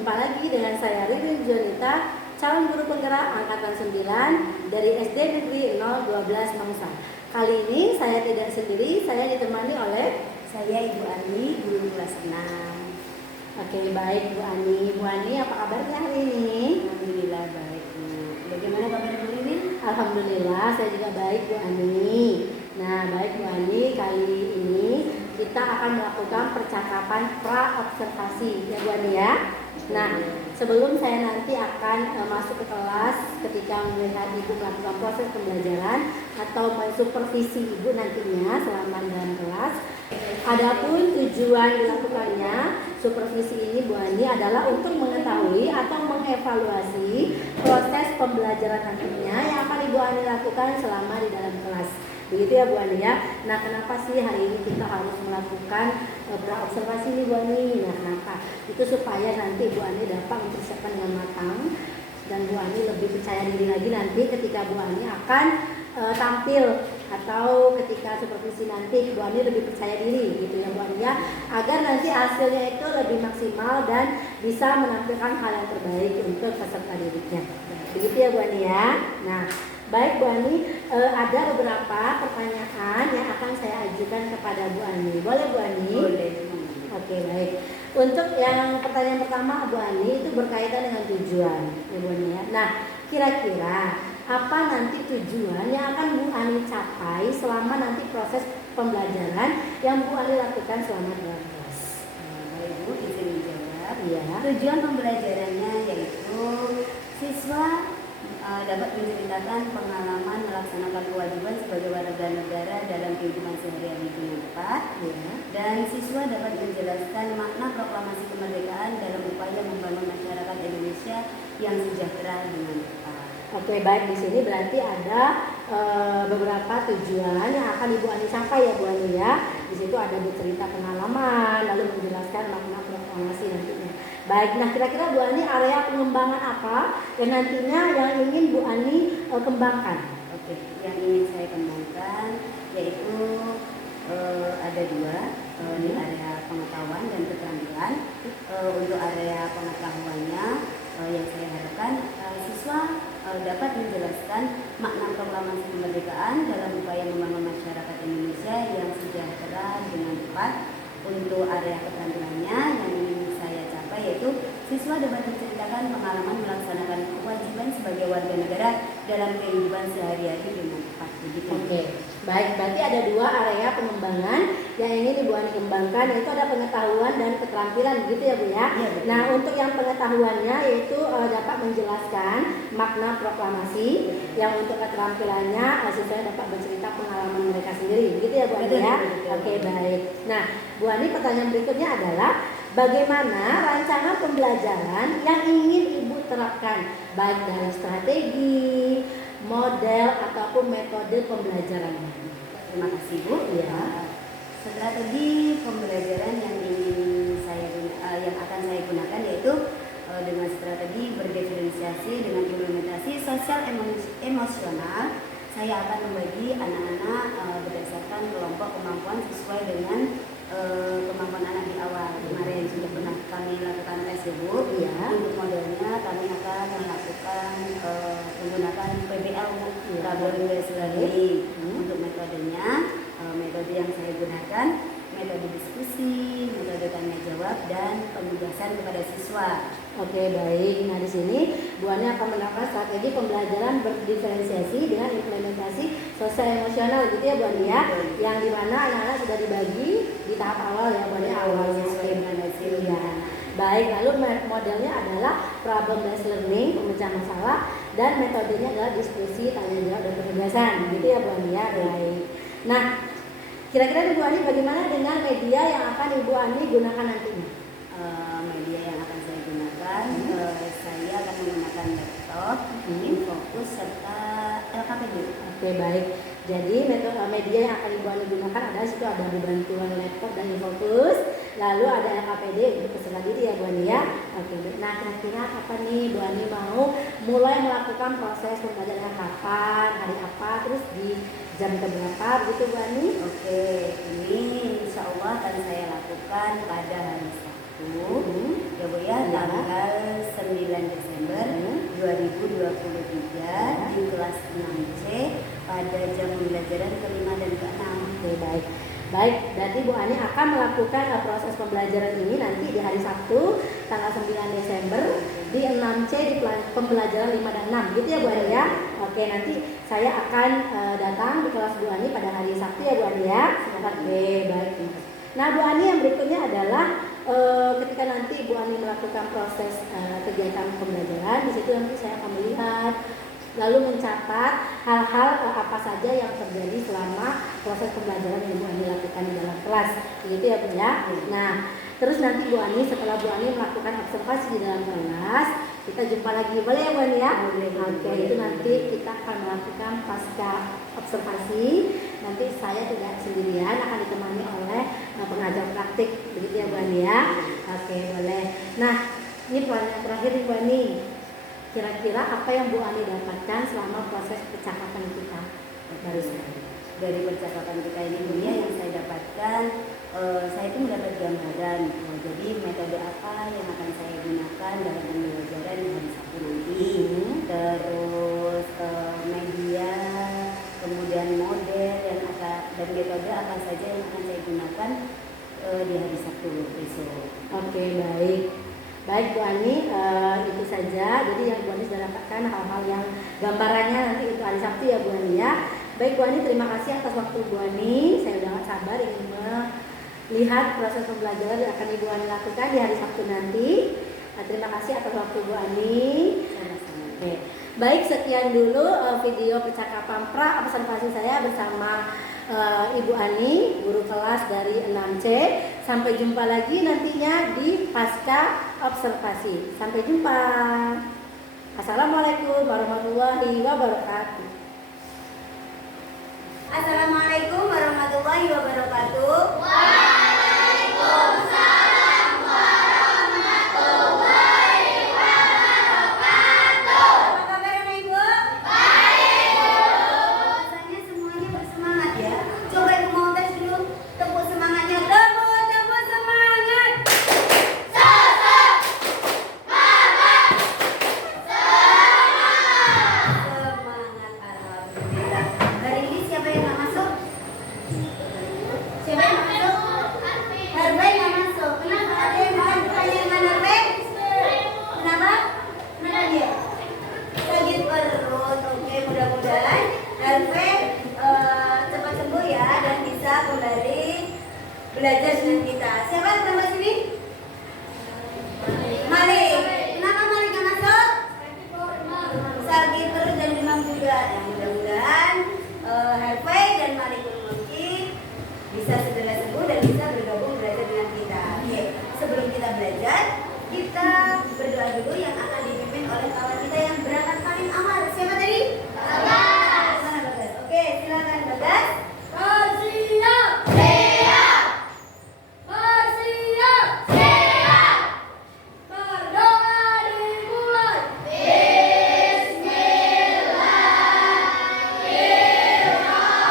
Jumpa lagi dengan saya Ririn Jonita, calon guru penggerak angkatan 9 dari SD Negeri 012 Mangsa. Kali ini saya tidak sendiri, saya ditemani oleh Ibu Ani, guru kelas 6. Oke, baik Bu Ani. Bu Ani, apa kabarnya hari ini? Alhamdulillah baik, Bu. Bagaimana kabar Bu Ririn? Alhamdulillah, saya juga baik Bu Ani. Nah, baik Bu Ani, kali ini kita akan melakukan percakapan pra-observasi ya Bu Ani ya. Nah, sebelum saya nanti akan masuk ke kelas, ketika melihat Ibu melakukan proses pembelajaran atau mensupervisi Ibu nantinya selama dalam kelas. Adapun tujuan dilakukannya supervisi ini Bu Ani adalah untuk mengetahui atau mengevaluasi proses pembelajaran nantinya yang akan Ibu Ani lakukan selama di dalam kelas. Begitu ya Bu Ani ya. Nah, kenapa sih hari ini kita harus melakukan pra-observasi ini Bu Ani? Nah, kenapa? Itu supaya nanti Bu Ani dapat mempersiapkan dengan matang dan Bu Ani lebih percaya diri lagi nanti ketika Bu Ani akan tampil atau ketika supervisi nanti Bu Ani lebih percaya diri gitu ya Bu Ani ya, agar nanti hasilnya itu lebih maksimal dan bisa menampilkan hal yang terbaik untuk peserta didiknya. Begitu ya Bu Ani ya. Nah, baik Bu Ani, ada beberapa pertanyaan yang akan saya ajukan kepada Bu Ani. Boleh Bu Ani? Boleh. Oke, baik. Untuk yang pertanyaan pertama Bu Ani itu berkaitan dengan tujuan ya Bu Ani ya. Nah, kira-kira apa nanti tujuan yang akan Bu Ani capai selama nanti proses pembelajaran yang Bu Ani lakukan selama dalam kelas? Baik Bu, izin menjawab. Ya. Tujuan pembelajarannya yaitu siswa dapat menceritakan pengalaman melaksanakan kewajiban sebagai warga negara dalam kehidupan sehari-hari dengan tepat, dan siswa dapat menjelaskan makna proklamasi kemerdekaan dalam upaya membangun masyarakat Indonesia yang sejahtera dengan tepat. Oke, baik, di sini berarti ada beberapa tujuan yang akan Ibu Ani capai ya Bu Ani ya. Di situ ada bercerita pengalaman, lalu menjelaskan makna proklamasi nantinya. Baik, nah kira-kira Bu Ani area pengembangan apa yang nantinya yang ingin Bu Ani kembangkan? Oke, yang ingin saya kembangkan yaitu ada dua, di area pengetahuan dan keterampilan. Untuk area pengetahuannya yang saya harapkan siswa dapat menjelaskan makna proklamasi kemerdekaan dalam upaya membangun masyarakat Indonesia yang sejahtera dengan tepat. Untuk area keterampilannya yang ingin saya capai yaitu siswa dapat menceritakan pengalaman melaksanakan kewajiban sebagai warga negara dalam kehidupan sehari-hari dengan tepat. Begitu. Oke, baik, berarti ada dua area pengembangan yang ingin Ibu Ani kembangkan, yaitu ada pengetahuan dan keterampilan, gitu ya Bu ya. Ya, betul. Nah, untuk yang pengetahuannya yaitu dapat menjelaskan makna proklamasi, yang untuk keterampilannya siswa dapat bercerita pengalaman mereka sendiri, gitu ya Bu Ani ya. Oke, baik. Nah, Bu Ani, pertanyaan berikutnya adalah bagaimana rancangan pembelajaran yang ingin Ibu terapkan, baik dalam strategi, model ataupun metode pembelajarannya? Terima kasih Bu. Ya. Strategi pembelajaran yang akan saya gunakan yaitu dengan strategi berdiferensiasi dengan implementasi sosial emosional. Saya akan membagi anak-anak berdasarkan kelompok kemampuan sesuai dengan kemampuan anak di awal. Kemarin sudah pernah kami lakukan tes Bu. Ya. Untuk modelnya kami akan melakukan menggunakan PBL, Problem Based Learning. Untuk metodenya, metode yang saya gunakan metode diskusi, metode tanya jawab, dan penugasan kepada siswa. Oke, baik. Nah, di sini Bu Ani akan menerapkan strategi pembelajaran berdiferensiasi dengan implementasi sosial emosional, gitu ya Bu Ani ya. Yang dimana anak-anak sudah dibagi di tahap awal ya Bu Ani, awalnya implementasi ya. Baik, lalu modelnya adalah problem based learning, pemecah masalah, dan metodenya adalah diskusi, tanya jawab, dan penugasan, gitu ya Bu Ani ya. Baik. Nah, kira-kira Ibu Ani bagaimana dengan media yang akan Ibu Ani gunakan nantinya? Media yang akan saya gunakan, saya akan menggunakan laptop, Infocus, serta LKPD. Oke, baik. Jadi metode media yang akan Ibu Ani gunakan adalah situ ada bantuan laptop dan Infocus, lalu ada LKPD untuk peserta didik ya Bu Ani ya. Oke, nah kira-kira apa nih Bu Ani mau mulai melakukan proses pembelajaran kapan, hari apa, terus di jam berapa begitu Bu Ani? Oke, ini insya Allah akan saya lakukan pada hari Sabtu, ya Bu ya, tanggal 2023 di kelas 6C pada jam pembelajaran ke-5 dan ke-6. Oke, baik. Baik, berarti Bu Ani akan melakukan proses pembelajaran ini nanti di hari Sabtu tanggal 9 Desember di 6C di pembelajaran 5 dan 6 gitu ya Bu Ani ya. Oke, nanti saya akan datang di kelas Bu Ani pada hari Sabtu ya Bu Ani ya. Oke, baik. Nah Bu Ani, yang berikutnya adalah ketika nanti Bu Ani melakukan proses kegiatan pembelajaran, di situ nanti saya akan melihat lalu mencatat hal-hal apa saja yang terjadi selama proses pembelajaran yang Bu Ani lakukan di dalam kelas, gitu ya Bu ya. Nah, terus nanti Bu Ani setelah Bu Ani melakukan observasi di dalam kelas, kita jumpa lagi, boleh ya Bu Ani ya? Oke, itu nanti kita akan melakukan pasca observasi. Nanti saya tidak sendirian, akan ditemani oleh pengajar praktik, begitu ya Bu Ani ya. Oke, boleh. Nah, ini pertanyaan terakhir nih Bu Ani. Kira-kira apa yang Bu Ani dapatkan selama proses percakapan kita barusan? Dari percakapan kita ini Bu ya, yang saya dapatkan, saya itu mendapat gambaran. Jadi metode apa yang akan saya gunakan dalam pembelajaran di hari Sabtu nanti. Terus media, kemudian model dan metode apa saja yang akan saya gunakan di hari Sabtu besok. Oke, baik. Baik Bu Ani, itu saja. Jadi yang Bu Ani sudah dapatkan hal-hal yang gambarannya nanti itu hari Sabtu ya Bu Ani ya. Baik Bu Ani, terima kasih atas waktu Bu Ani. Saya sudah sangat sabar ingin melihat proses pembelajaran yang akan Ibu Ani lakukan di hari Sabtu nanti. Terima kasih atas waktu Bu Ani. Oke. Baik, sekian dulu video percakapan pra observasi saya bersama Ibu Ani, guru kelas dari 6C. Sampai jumpa lagi nantinya di pasca observasi. Sampai jumpa. Assalamualaikum warahmatullahi wabarakatuh. Assalamualaikum warahmatullahi wabarakatuh. Waalaikumsalam warahmatullahi wabarakatuh. Apa kabar anak Ibu? Baik. Rasanya semuanya bersemangat ya. Coba Ibu mau tes dulu. Tepuk semangatnya. Tepuk semangat. Semangat. Semangat, alhamdulillah. Hari ini siapa yang nggak masuk? Siapa yang nggak masuk? Harvey nggak masuk. Kenapa? Ada yang bukan pertanyaan dengan Harvey? Kenapa? Mana dia? Sakit perut. Oke, mudah-mudahan Harvey cepat sembuh ya dan bisa kembali belajar dengan kita. Siapa yang tambah sini? Malik. Kenapa Malik nggak masuk? Sakit perut dan demam juga. Nah, mudah-mudahan Harvey dan Malik Mulki bisa segera sembuh dan bisa bergabung belajar dengan kita. Oke, sebelum kita belajar, kita berdoa dulu yang akan dipimpin oleh kawan kita yang berangkat paling awal. Siapa tadi? Bagas. Mana Bagas? Oke, silakan Bagas. Bersiap. Siap. Bersiap. Siap. Berdoa dimulai. Bismillahirrahmanirrahim.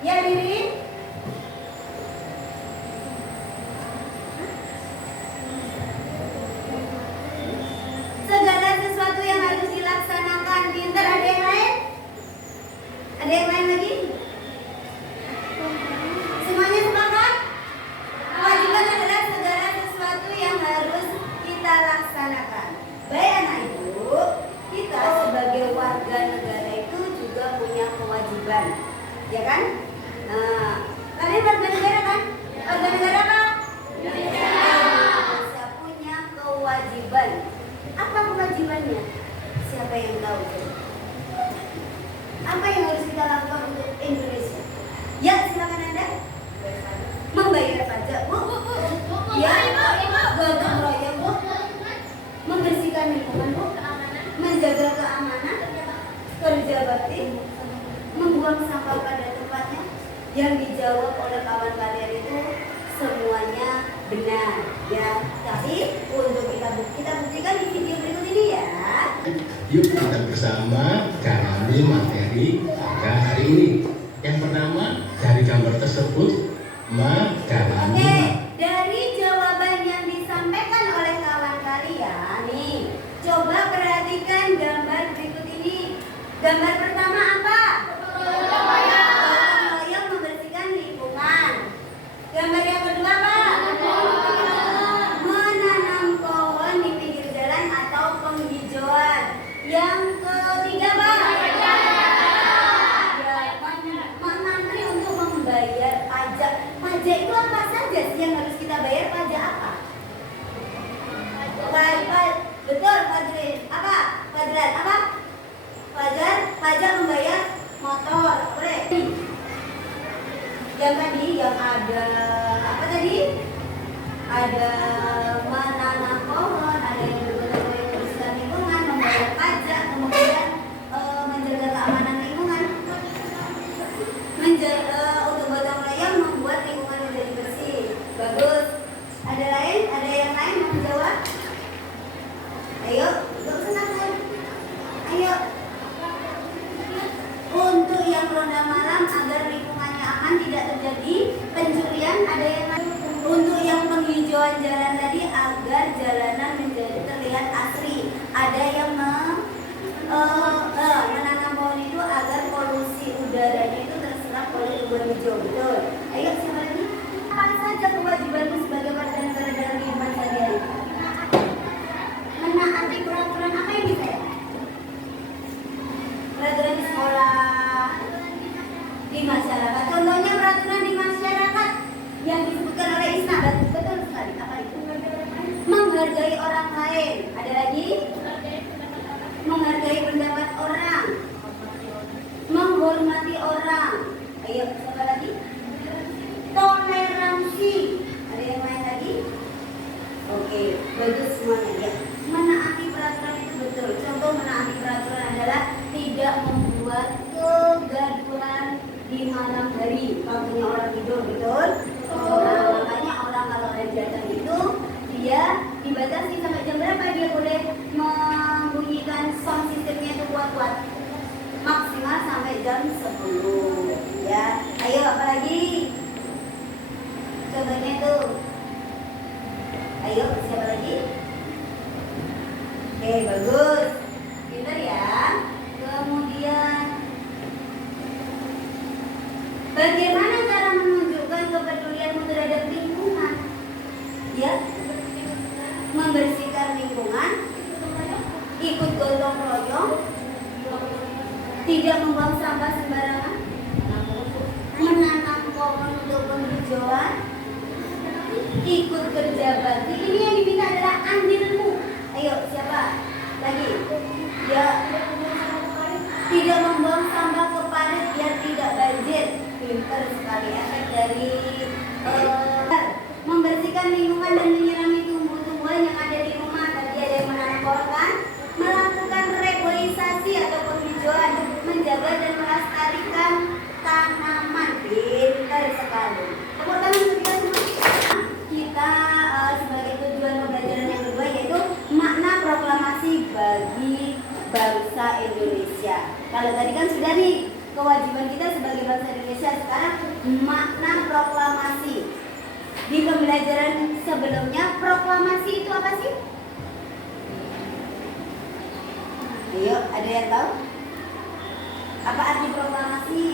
Ya Riri. Segala sesuatu yang harus dilaksanakan. Pintar, ada yang lain? Ada yang lain lagi? Semuanya sepakat? Kewajiban adalah segala sesuatu yang harus kita laksanakan. Baik anak ibu, kita sebagai warga negara itu juga punya kewajiban, ya kan? Nah, kalian warga negara kan? Warga negara apa? Bisa punya kewajiban. Apa kewajibannya? Siapa yang tahu? Apa yang harus kita lakukan untuk Indonesia? Ya, silakan Anda. Membayar pajak, Bu. Ya, gotong royong, Bu. Membersihkan lingkungan, Bu. Menjaga keamanan, kerja bakti, membuang sampah pada tempatnya. Yang dijawab oleh kawan kalian itu semuanya benar, ya. Tapi untuk kita buktikan di video berikut ini ya. Yuk kita bersama jalani materi pada hari ini. Yang pertama, dari gambar tersebut, menjalani. Oke, dari jawaban yang disampaikan oleh kawan kalian nih, coba perhatikan gambar berikut ini. Gambar pertama apa? Gotong royong membersihkan lingkungan. Gambar yang kedua apa? Menanam pohon di pinggir jalan atau penghijauan. Yang ketiga apa? Mengantri untuk membayar pajak. Pajak itu apa saja sih yang harus kita bayar? Pajak apa? Betul, Fadrin. Apa? Fadlan, apa? Pajak membayar motor. Boleh? Yang tadi yang ada apa tadi? Ada menanam pohon, ada yang membersihkan lingkungan, membayar pajak, kemudian menjaga keamanan lingkungan. Untuk gotong royong membuat lingkungan menjadi bersih. Bagus. Ada lain? Ada yang lain mau menjawab? Ayo, yuk senang kan? Ayo. Untuk yang ronda malam agar lingkungannya aman, tidak terjadi pencurian. Ada yang lain? Untuk yang penghijauan jalan tadi agar jalanan menjadi terlihat asri. Ada yang menanam pohon itu agar polusi udaranya itu terserap oleh tumbuhan hijau. Betul. Ayo siapa lagi? Apa saja kewajibanmu sebagai warga negara dalam kehidupan sehari-hari? Menaati peraturan apa yang bisa? Peraturan di sekolah, di masyarakat. Contohnya peraturan di masyarakat yang disebutkan oleh Isna. Betul sekali. Apa itu? Menghargai orang lain. Ada lagi? Menghargai pendapat orang, menghormati orang. Ayo, siapa lagi? Toleransi. Ada yang lain lagi? Oke, bagus semuanya ya. Menaati peraturan itu betul. Contoh menaati peraturan adalah tidak membuat kegaduhan di malam hari. Waktunya orang tidur, betul? Nah, makanya orang kalau hari datang itu dia dibatasi sampai jam berapa dia boleh membunyikan sound systemnya itu kuat-kuat. Maksimal sampai jam 10. Ya, ayo apa lagi? Contohnya tuh. Ayo, siapa lagi? Oke, bagus. Pintar ya. Kemudian bagaimana cara menunjukkan kepedulianmu terhadap lingkungan? Ya, membersihkan lingkungan, ikut gotong royong, tidak membuang sampah sembarangan, menanam pohon untuk penghijauan, ikut kerja bakti. Ini yang diminta adalah andilmu. Ayo, siapa lagi? Ya, tidak membuang sampah ke parit biar tidak banjir. Pintar sekali. Efek dari membersihkan lingkungan dan menyirami tumbuh-tumbuhan yang ada di rumah. Tadi ada yang menanam pohon kan? Melakukan reboisasi atau penghijauan, menjaga dan melestarikan tanaman. Pintar sekali. Tepuk tangan untuk kita semua. Kita sebagai tujuan pembelajaran yang kedua yaitu makna proklamasi bagi bangsa Indonesia. Kalau tadi kan sudah nih kewajiban kita sebagai bangsa Indonesia. Sekarang makna proklamasi. Di pembelajaran sebelumnya proklamasi itu apa sih? Ayo, ada yang tahu? Apa arti proklamasi?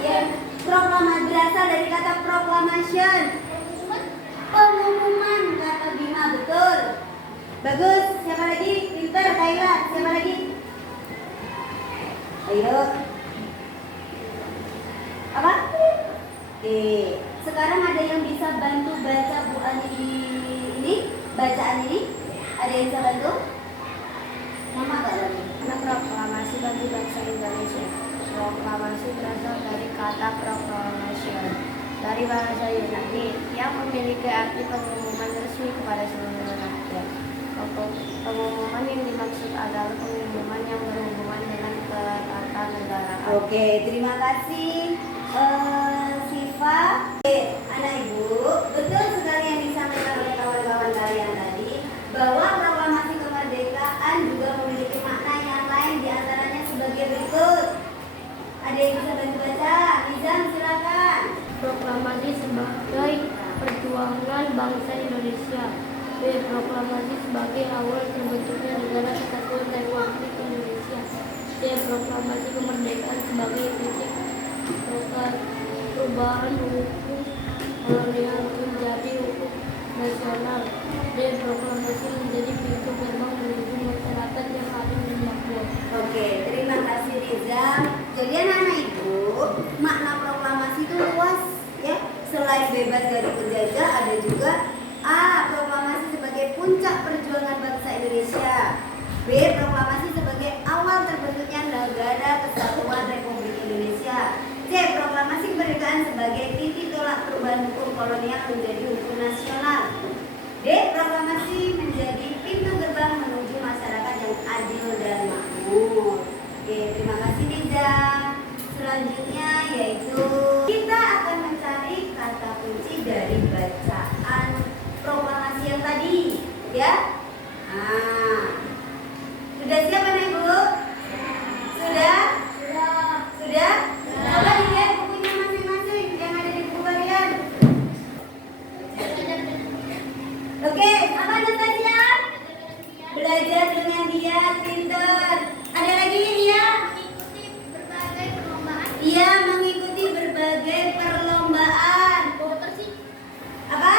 Ya, proklamasi berasal dari kata proclamation. Pengumuman, kata Bima, betul. Bagus, siapa lagi? Pinter, Kayla, siapa lagi? Ayo. Apa? Oke, sekarang ada yang bisa bantu baca Bu Ani ini? Bacaan ini? Ada yang bisa bantu? Mama gak lagi? Proklamasi bagi bangsa Indonesia. Proklamasi berasal dari kata proclamation dari bahasa Yunani yang memiliki arti pengumuman resmi kepada seluruh rakyat. Pengumuman yang dimaksud adalah pengumuman yang berhubungan dengan ketatanegaraan. Oke, terima kasih Siva. Anak Ibu, betul sekali yang disampaikan oleh kawan-kawan kalian tadi, bahwa proklamasi kemerdekaan juga memiliki makna yang lain, diantaranya sebagai berikut. Ada yang bisa bantu baca? Nizam, silakan. Proklamasi sebagai perjuangan bangsa Indonesia. B. Proklamasi sebagai awal terbentuknya negara kesatuan Republik Indonesia. C. Proklamasi kemerdekaan sebagai titik perubahan hukum kolonial menjadi hukum nasional. D. Proklamasi menjadi pintu gerbang menuju masyarakat yang adil dan makmur. Oke, terima kasih Nizam. Jadi anak Ibu, makna proklamasi itu luas ya. Selain bebas dari penjajah, ada juga A. Proklamasi sebagai puncak perjuangan bangsa Indonesia. B. Proklamasi sebagai awal terbentuknya negara kesatuan Republik Indonesia. C. Proklamasi kemerdekaan sebagai titik tolak perubahan hukum kolonial menjadi hukum nasional. D. Proklamasi menjadi pintu gerbang menuju masyarakat yang adil dan makmur. Oke, terima kasih Nizam. Selanjutnya yaitu kita akan mencari kata kunci dari bacaan proklamasi yang tadi, ya. Nah, sudah siap anak Ibu? Sudah? Sudah? Coba dilihat bukunya masing-masing yang ada di buku kalian. Oke, apa Natasha? Belajar dengan giat, pintar. Ada lagi ya? Iya, mengikuti berbagai perlombaan. Apa?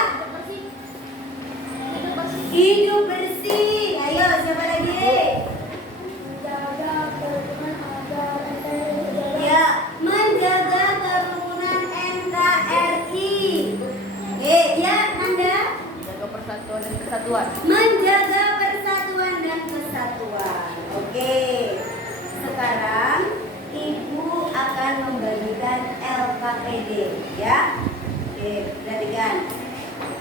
Hidup bersih. Ayo, siapa lagi? Ya, menjaga kerukunan NKRI. Ya, Nanda. Menjaga persatuan dan kesatuan. Menjaga persatuan dan kesatuan. Oke. Sekarang Ibu akan membagikan LKPD, ya. Oke, perhatikan.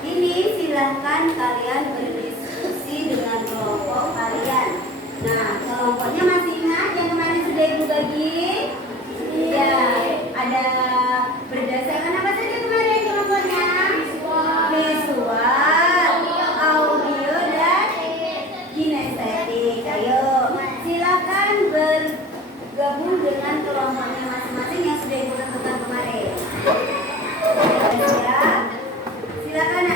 Ini silahkan kalian berdiskusi dengan kelompok kalian. Nah, kelompoknya masih ingat yang kemarin sudah Ibu bagi? Iya. Ada berdasarkan apa saja kemarin kelompoknya? Visual, audio, dan kinestetik. Ayo, silakan bergabung dengan kelompoknya masing-masing yang sudah Ibu tentukan kemarin. Ya, silakan.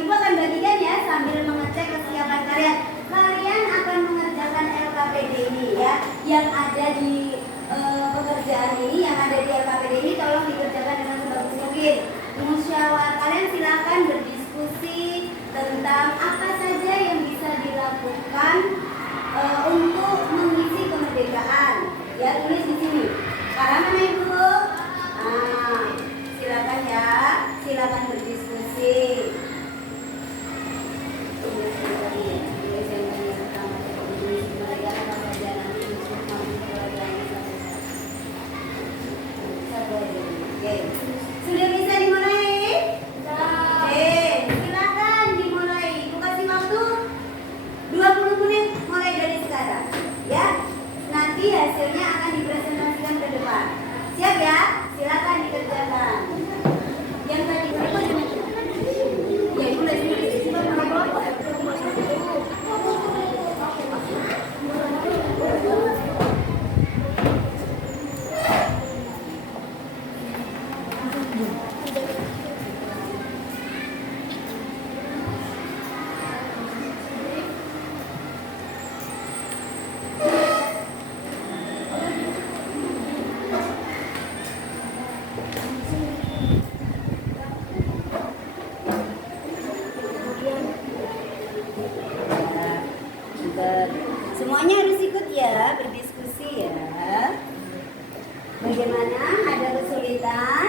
Ibu akan bagikan ya sambil mengecek kesiapan kalian. Kalian akan mengerjakan LKPD ini ya, yang ada di pekerjaan ini, yang ada di LKPD ini tolong dikerjakan dengan sebagus mungkin. Musyawarah kalian silakan berdiskusi tentang apa saja yang bisa dilakukan untuk mengisi kemerdekaan. Ya, tulis di sini. Paham mana Ibu? Nah, silakan ya, silakan berdiskusi. Sudah bisa dimulai? Silakan dimulai. Ibu kasih waktu 20 menit mulai dari sekarang. Ya, nanti hasilnya akan dipresentasikan ke Bagaimana? Ada kesulitan?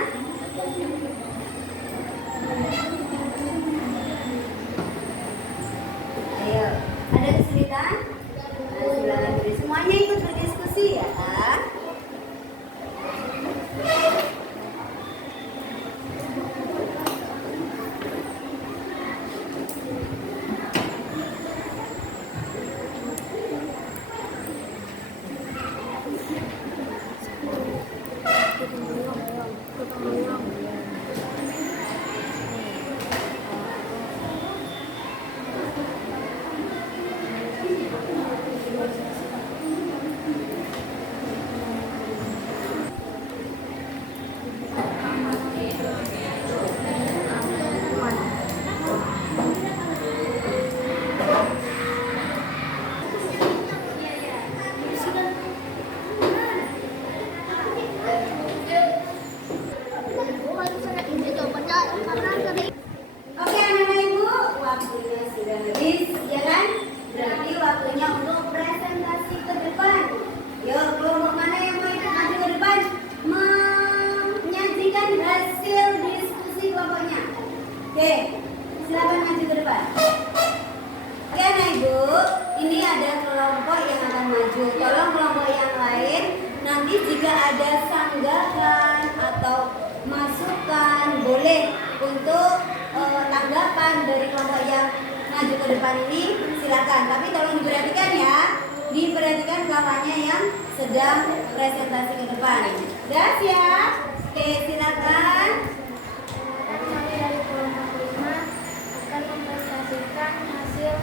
Ayo, ada kesulitan? Nah, silakan dulu. Semuanya ikut berdiskusi ya, Kak. Oke anak-anak ibu, waktunya sudah habis, ya kan? Berarti waktunya untuk presentasi ke depan. Yuk, kelompok mana yang mau ikut maju ke depan? Menyajikan hasil diskusi kelompoknya. Oke, silakan maju ke depan. Oke anak ibu, ini ada kelompok yang akan maju. Tolong kelompok yang lain, nanti jika ada sanggahan atau masukan, boleh untuk tanggapan dari kelompok yang maju ke depan ini, silakan. Tapi tolong diperhatikan ya, diperhatikan kawannya yang sedang presentasi ke depan. Gas ya. Oke, silakan. Kami dari kelompok 5 akan mempresentasikan hasil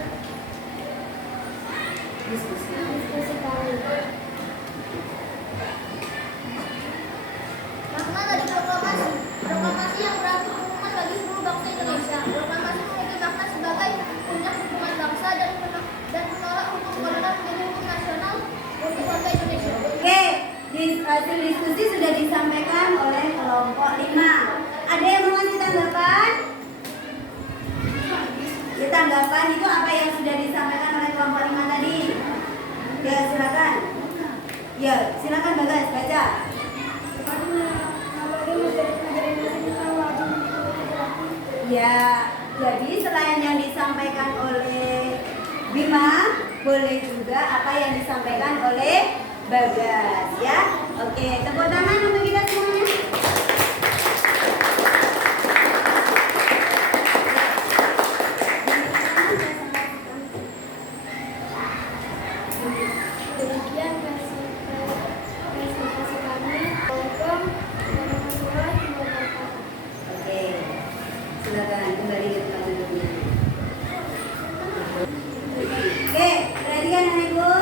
diskusi kami. Makna dari proklamasi yang berarti pengumuman bagi seluruh bangsa Indonesia. Proklamasi memiliki makna sebagai puncak hubungan bangsa dan menolak hukum kolonial menjadi hukum nasional untuk warga Indonesia. Oke, hasil diskusi sudah disampaikan oleh kelompok 5. Ada yang mau ngasih tanggapan? Ya, tanggapan itu apa yang sudah disampaikan oleh kelompok 5 tadi? Ya, silakan. Ya, silakan Bagas, baca. Ya, jadi selain yang disampaikan oleh Bima, boleh juga apa yang disampaikan oleh Bagas ya. Oke, tepuk tangan untuk kita semuanya. Demikian presentasi kami. Assalamualaikum warahmatullahi wabarakatuh. Oke, silakan kembali ke tempat duduknya. Oke, perhatikan anak ibu.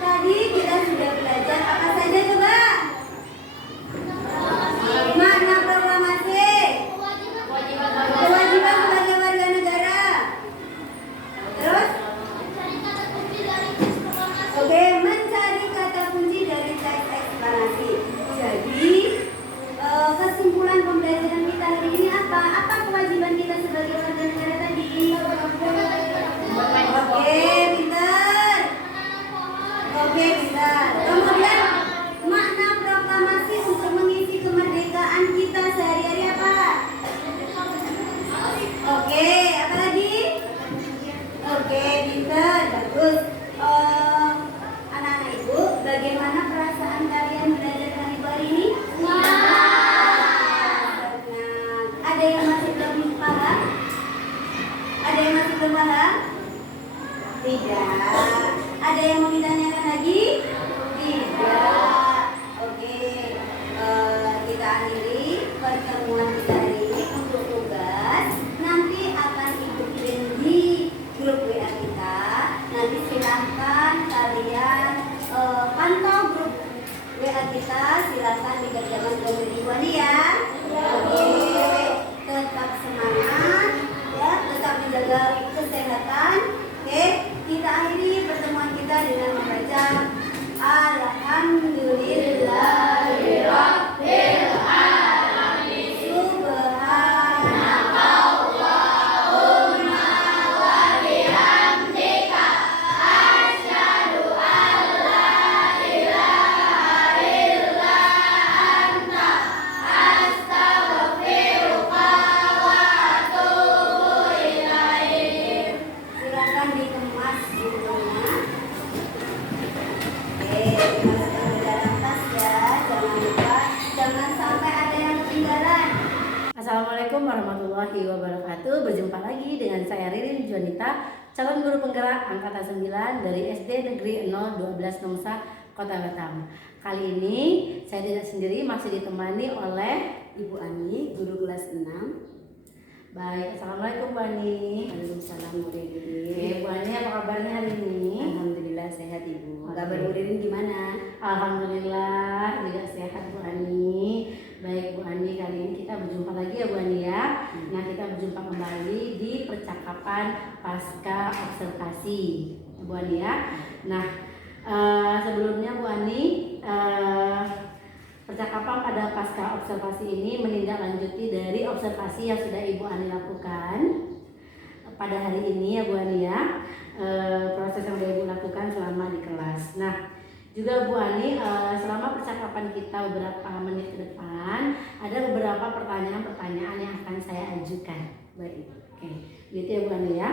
Tadi kita sudah belajar apa saja coba? Assalamualaikum warahmatullahi wabarakatuh. Berjumpa lagi dengan saya Ririn Juanita, calon guru penggerak angkatan 9 dari SD Negeri 012 Nongsa, Kota Batam. Kali ini saya tidak sendiri, masih ditemani oleh Ibu Ani, guru kelas 6. Baik, Assalamualaikum Bu Ani. Waalaikumsalam Bu Ririn. Oke, Bu Ani, apa kabarnya hari ini? Alhamdulillah sehat Ibu. Oke. Kabar Bu Ririn gimana? Alhamdulillah juga sehat Bu Ani. Baik Bu Ani, kali ini kita berjumpa lagi ya Bu Ani ya. Nah, kita berjumpa kembali di percakapan pasca observasi Bu Ani ya. Nah, sebelumnya Bu Ani, percakapan pada pasca observasi ini menindaklanjuti dari observasi yang sudah Ibu Ani lakukan pada hari ini ya Bu Ani ya. Proses yang sudah Ibu lakukan selama di kelas. Nah, juga Bu Ani, selama percakapan kita beberapa menit ke depan, ada beberapa pertanyaan-pertanyaan yang akan saya ajukan. Baik, oke, gitu ya Bu Ani ya.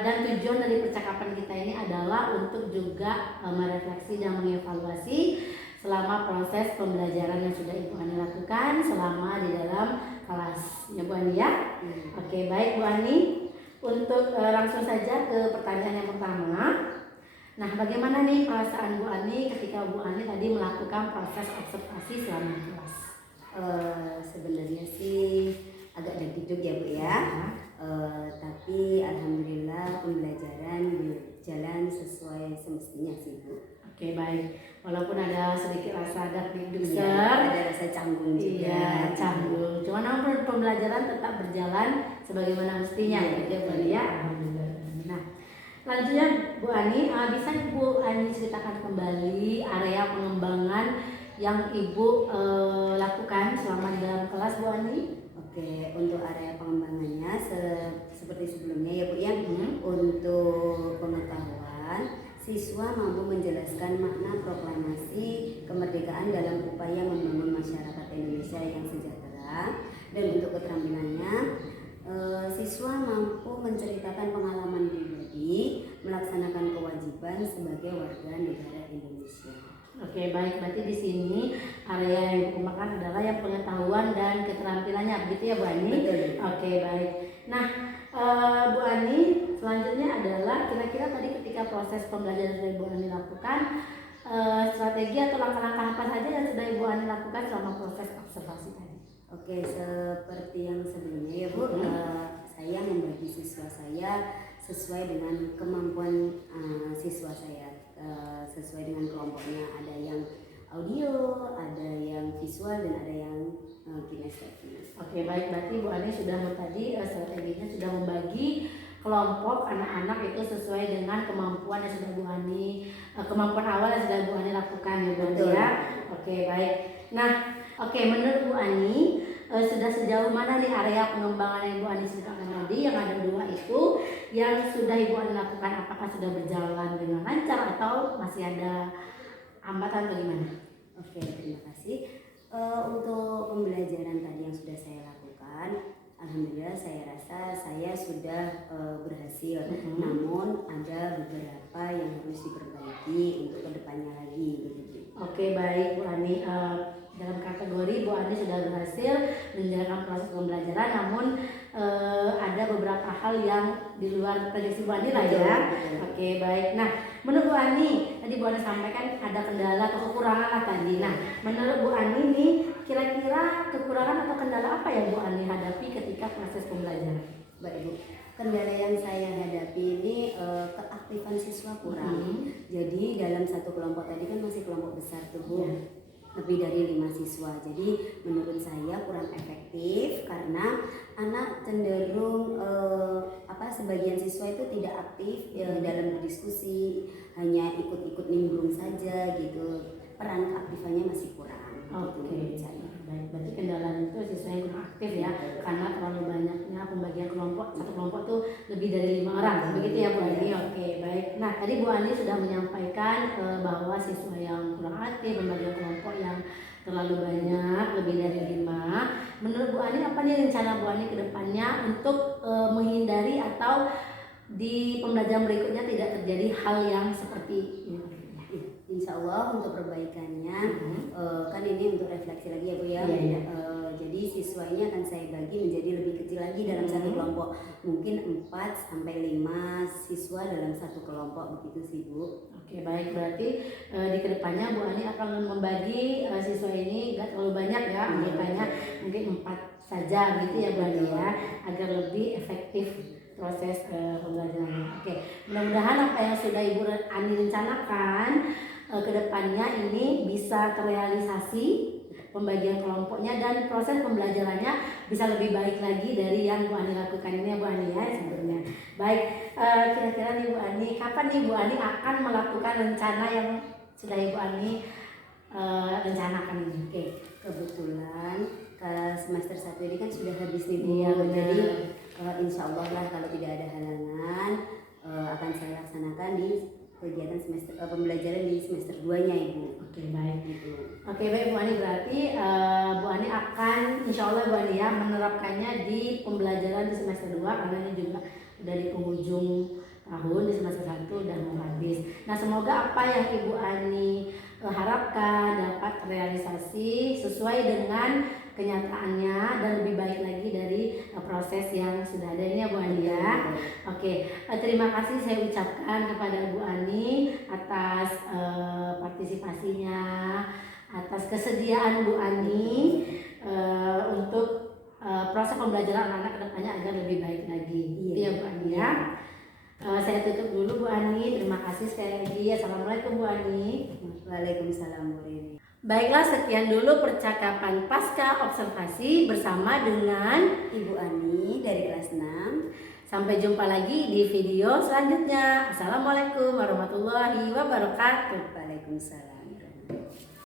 Dan tujuan dari percakapan kita ini adalah untuk juga merefleksi dan mengevaluasi selama proses pembelajaran yang sudah Ibu Ani lakukan selama di dalam kelas ya Bu Ani ya. Oke, baik Bu Ani, untuk langsung saja ke pertanyaan yang pertama. Nah, bagaimana nih perasaan Bu Ani ketika Bu Ani tadi melakukan proses observasi selama di kelas? Sebenarnya sih agak deg-deg ya Bu ya. Tapi alhamdulillah pembelajaran berjalan sesuai semestinya sih Bu. Oke, baik. Walaupun ada sedikit rasa deg-deg, Ada rasa canggung juga. iya, canggung. Cuman namun pembelajaran tetap berjalan sebagaimana mestinya, gitu ya Bu Ani ya. Alhamdulillah. Nah, selanjutnya Bu Ani, bisa Bu Ani ceritakan kembali area pengembangan yang Ibu lakukan selama di dalam kelas Bu Ani? Oke, untuk area pengembangannya seperti sebelumnya ya Bu ya. Untuk pengetahuan, siswa mampu menjelaskan makna proklamasi kemerdekaan dalam upaya membangun masyarakat Indonesia yang sejahtera. Dan untuk keterampilannya, siswa mampu menceritakan pengalaman pribadi, melaksanakan kewajiban sebagai warga negara Indonesia. Oke, baik. Berarti di sini area yang dikembangkan adalah yang pengetahuan dan keterampilannya, begitu ya Bu Ani? Betul. Oke, baik. Nah, Bu Ani, selanjutnya adalah kira-kira tadi ketika proses pembelajaran yang Bu Ani lakukan, strategi atau langkah-langkah apa saja yang sudah Ibu Ani lakukan selama proses observasi tadi? Oke, seperti yang sebelumnya ya Bu, saya membagi siswa saya sesuai dengan kemampuan siswa saya, sesuai dengan kelompoknya. Ada yang audio, ada yang visual, dan ada yang kinestetik. Oke, baik. Berarti Bu Ani sudah tadi strateginya sudah membagi kelompok anak-anak itu sesuai dengan kemampuan yang sudah Bu Ani, kemampuan awal yang sudah Bu Ani lakukan ya Bu Ani ya. Oke, baik. Nah, oke, menurut Bu Ani, sudah sejauh mana nih area pengembangan yang Bu Ani ceritakan tadi, yang ada dua itu, yang sudah Ibu Ani lakukan, apakah sudah berjalan dengan lancar atau masih ada hambatan atau gimana? Oke, terima kasih. Untuk pembelajaran tadi yang sudah saya lakukan, alhamdulillah saya rasa saya sudah berhasil. Namun ada beberapa yang harus diperbaiki untuk kedepannya lagi gitu. Oke, baik Bu Ani. Dalam kategori Bu Ani sudah berhasil menjalankan proses pembelajaran, namun ada beberapa hal yang di luar prediksi Bu Ani lah ya. Oke, baik. Nah, menurut Bu Ani, tadi Bu Ani sampaikan ada kendala atau kekurangan lah tadi. Nah, menurut Bu Ani nih, kira-kira kekurangan atau kendala apa yang Bu Ani hadapi ketika proses pembelajaran? Baik Bu, kendala yang saya hadapi ini keaktifan siswa kurang. Jadi dalam satu kelompok tadi kan masih kelompok besar tuh Bu, lebih dari 5 siswa. Jadi menurut saya kurang efektif karena anak cenderung sebagian siswa itu tidak aktif dalam berdiskusi, hanya ikut-ikut nimbrung saja gitu. Peran keaktifannya masih kurang. Oke, baik. Berarti kendalanya itu siswa yang kurang aktif ya, karena terlalu banyaknya pembagian kelompok. Satu kelompok tuh lebih dari 5 orang, begitu ya Bu Ani? Oke, baik. Nah, tadi Bu Ani sudah menyampaikan bahwa siswa yang kurang aktif, pembagian kelompok yang terlalu banyak, lebih dari 5. Menurut Bu Ani, apa nih rencana Bu Ani ke depannya untuk menghindari atau di pembelajaran berikutnya tidak terjadi hal yang seperti ini? Insya Allah untuk perbaikannya kan ini untuk refleksi lagi ya Bu ya. Jadi Jadi siswanya akan saya bagi menjadi lebih kecil lagi dalam satu kelompok. Mungkin 4 sampai 5 siswa dalam satu kelompok, begitu sih Bu. Oke, baik, berarti di kedepannya Bu Ani akan membagi siswa ini nggak terlalu banyak ya, anggotanya mungkin 4 saja gitu ya Bu Ani ya, agar lebih efektif proses pembelajarannya. Oke, mudah-mudahan apa yang sudah Ibu Ani rencanakan kedepannya ini bisa terrealisasi pembagian kelompoknya dan proses pembelajarannya bisa lebih baik lagi dari yang Bu Ani lakukan ini ya Bu Ani ya sebelumnya. Baik, kira-kira nih Bu Ani, kapan nih Bu Ani akan melakukan rencana yang sudah Ibu Ani rencanakan ini? Oke. Kebetulan semester 1 ini kan sudah habis nih Bu. Iya, Jadi insya Allah lah kalau tidak ada halangan akan saya laksanakan di kegiatan semester pembelajaran di semester 2-nya Ibu. Oke, baik. Gitu. Oke, baik Bu Ani, berarti Bu Ani akan insya Allah Bu Ani ya menerapkannya di pembelajaran di semester 2 karena ini juga dari penghujung tahun di semester 1 udah mau habis. Nah, semoga apa yang Ibu Ani harapkan dapat terrealisasi sesuai dengan kenyataannya dan lebih baik lagi dari proses yang sudah ada ini ya Bu Ani ya. Oke, terima kasih saya ucapkan kepada Bu Ani atas partisipasinya, atas kesediaan Bu Ani untuk proses pembelajaran anak-anak kedepannya agar lebih baik lagi. Iya ya Bu Ani ya. Saya tutup dulu Bu Ani. Terima kasih sekali lagi. Assalamualaikum Bu Ani. Waalaikumsalam Bu Rini. Baiklah, sekian dulu percakapan pasca observasi bersama dengan Ibu Ani dari kelas 6. Sampai jumpa lagi di video selanjutnya. Assalamualaikum warahmatullahi wabarakatuh. Waalaikumsalam.